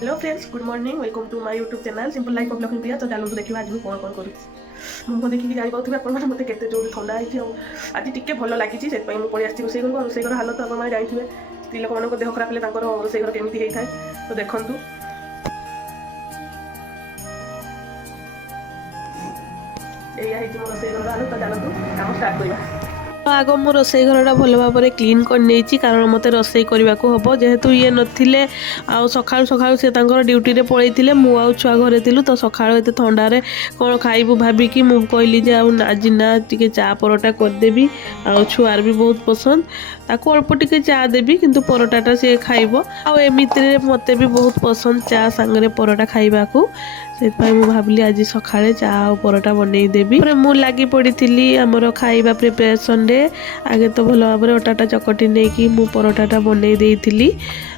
Hello friends, good morning. Welcome to my YouTube channel simple life of Lakshmi Priya. तो चलो देखिए आज मुझे कौन कौन करूँ। मुझे देखिए जानीपे आपने मत के जोर थंडा है। आज टी भल लगी से पलि आसी रोसे घर। रोसे घर हालत आप जानते स्त्री लोक मान देह खराब है रोसे घर केमी होता है। तो देखूँ या रोसे घर हालत। तो चलतु कम स्टार्ट करवा। आग मो रोसई घरटा भल भाव में क्लीन कर कारण मत रोसई करने को हम जेहेतु ये नथिले सका सका सी ड्यूटी रे पलैते मु आ छुआ घरे थिलु। तो सका एत थंडारे कौन खाइबू भाविकी मु कहली जे आज ना टी चा परोटा करदेवी। आ छुआर भी बहुत पसंद ताको अल्प टिके चा देवी किंतु परोटाटा सी खाइब। आमती मत भी बहुत पसंद चा सांगे परोटा खाइबा को। से भाविली आज सका चा परोटा बनईदेवी। मु लगी पड़ी आमर खाइबा प्रिपरेसन रे। आगे तो भल भाव में अटाटा चकटी नहीं कि मु परोटाटा बनई देइथिली।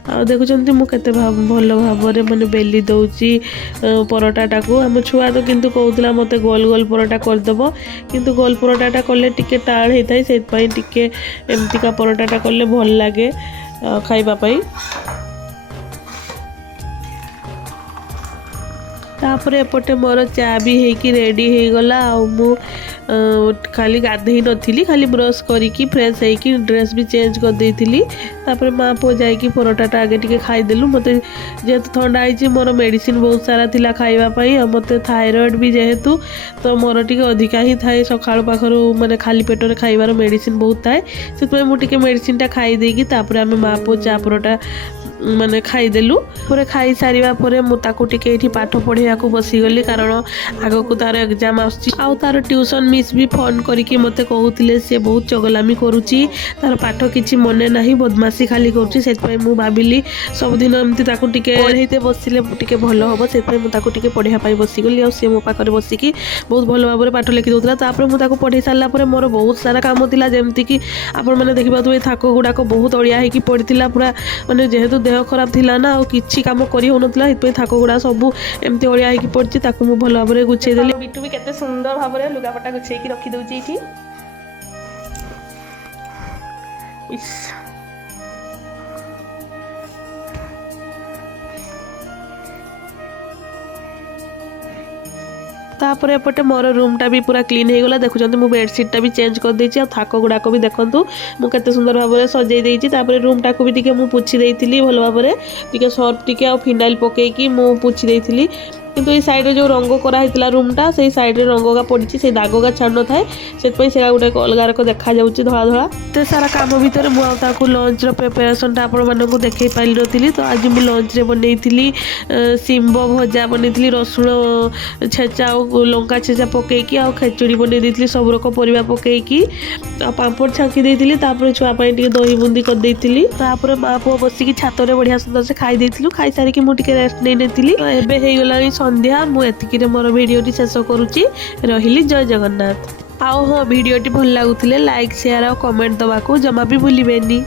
आ देखुचंती मु केते भल भाव में माने बेली दउची परोटाटा को। आम छुआ तो किंतु कहूतला मते गोल गोल परोटा करदेव किंतु गोल परोटाटा कले टिके टाण होता है। से टिके एमतिका परोटाटा कले भल लगे खाइबा पई। तापर एपटे मोर चा भी होगी रेडी हो गला। मु खाली गाधई नी खाली ब्रश करी फ्रेश होगी ड्रेस भी चेंज कर देइथिली। तापर माँ पुओ जाइकी परोटाटा आगे टिके खाईदेलु। मत जेहेतु थंडा है मोर मेडिसिन बहुत सारा थिला खाइबापी। मत थायरॉइड भी जेहेतु तो मोर टिके अधिका ही थाए सका पाखर माने खाली पेटर खाइबार मेडिसिन बहुत थाए। से मुझे मेडिसिनटा खाई देकी तापर आम माँ पुओ चा परोटा माने खाईदेलु। पूरे खाई सारिबा परे मु ताकू टिके एठी पाठ पढ़िया को बसीगली कारण आग को तार एग्जाम आउ तार ट्यूशन मिस भी फोन करके मते कहूतिले से बहुत चगलामी करुची तार पाठ किछि मने नाही बदमाशी खाली करुची। सेतपय मु भाबिली सब दिन एमती ताकू टिके पढ़ाइते बसिले टिके भल हबो। सेतपय मु ताकू टिके पढ़िया पाई बसीगली। आ से मो पाखरे बसिकी बहुत भल भाव में पाठ लिखि दउतला। तापर मु ताकू पढ़ी सारला परे मोर बहुत सारा काम थिला जेमति कि आपण माने देखिबा तो ए थाको गुडा को बहुत अड़िया हेकी पड़िथिला पूरा माने जेहेतु देह खराब थिला ना आ किछि काम करि होनतला। इतपय थाको गुडा सब एमती अड़िया हेकी पड़छि ताकू मु भल भाव में गुछे देली। बिटू भी केते सुंदर भाव में लुगापटा गुछेकी रखी दउछि एठी। इस तापर एपटे मोर रूमटा भी पूरा क्लीन हो गला। देखुं मु बेडसीटा भी चेंज कर देछि। आ थाक गुड़ाक भी देखंतु मु केते सुंदर भाव में सजै देछि। तापर रूमटा को भी टिके मु पोछि देइथिली भल भाव में टिके सर्फ टिके आ फिनाइल पकेकी मु पोछि देइथिली। किंतु ये साइड रे जो रंग कराइला रूमटा से साइड रे रंगगा पड़ी से दागगा छाड़ न थाए से गोटे अलग रक देखा जाऊँगी धला धला। तो सारा कम भितर मुझे लंच प्रिपेरेसन आपको देखई पारि नी। तो आज मुझे लंच रे बनई शिम्ब भजा बनई रसुण छेचा और लंका छेचा पकईकी आ खेचुड़ी बनई देती सब रक परिवा पकईकी पापड़ छांकी देती। छुआपाई दही बुंदी कर देती। माँ पुओ बसिकी छात बढ़िया सुंदर से खाई खाई सारिकी मुझे रेस्ट नहीं नी। एगला संध्या मु एतिकी मोर भिडियोटी शेष करुच्ची। रहिली जय जगन्नाथ। आओ हाँ भिडियोटी भल लगुले लाइक शेयर और कमेंट दवा को जमा भी भूलिबेनी।